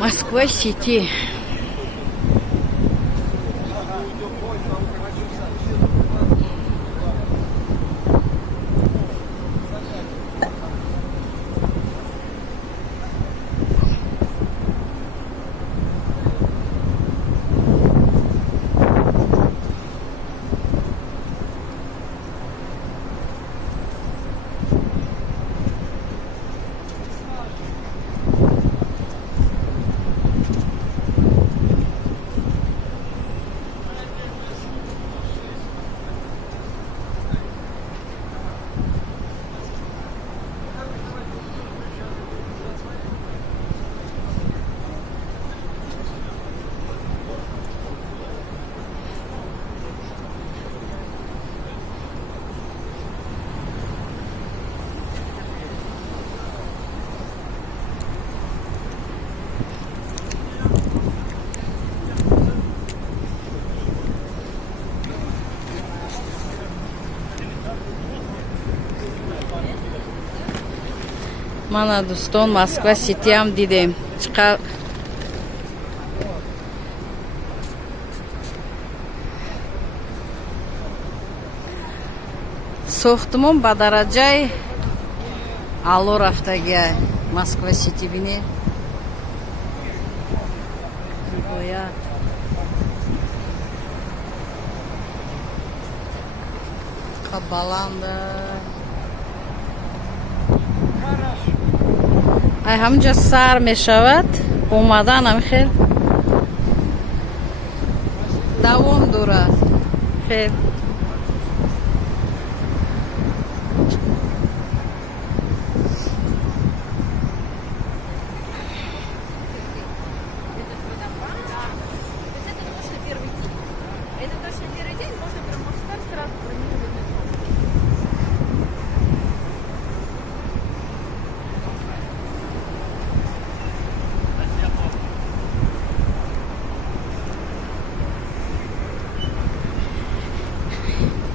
Москва-Сити. Мана дӯстон Москва-Сити ҳам дидем. Чиқар сохтмон ба дараҷаи аъло рафтагия. Москва-Сити бине. Зибоят. Баланда. ай ҳамҷа сар мешавад. Омаданам хел давом дорад. Хел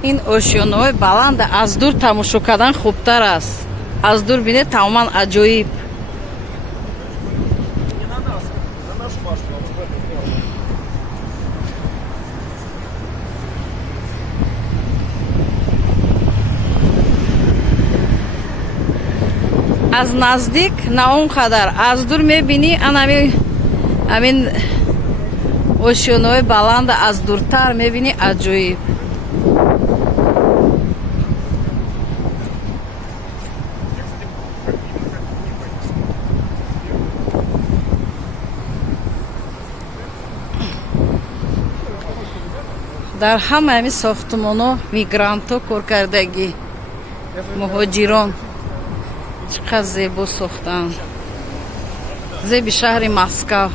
ин ошёнаҳои баланда аз дур тамошо кардан хубтар аст. Аз дур бинед тамоман аҷоиб. аз наздик на он қадар, аз дур мебинӣ амин ошёнаҳои баланда аз дуртар мебинӣ аҷоиб. дар ҳамаи ҳамин сохтмонҳо мигрантҳо кор кардагӣ, муҳоҷирон чӣ қадр зебо сохтаанд. зеби шаҳри Москав.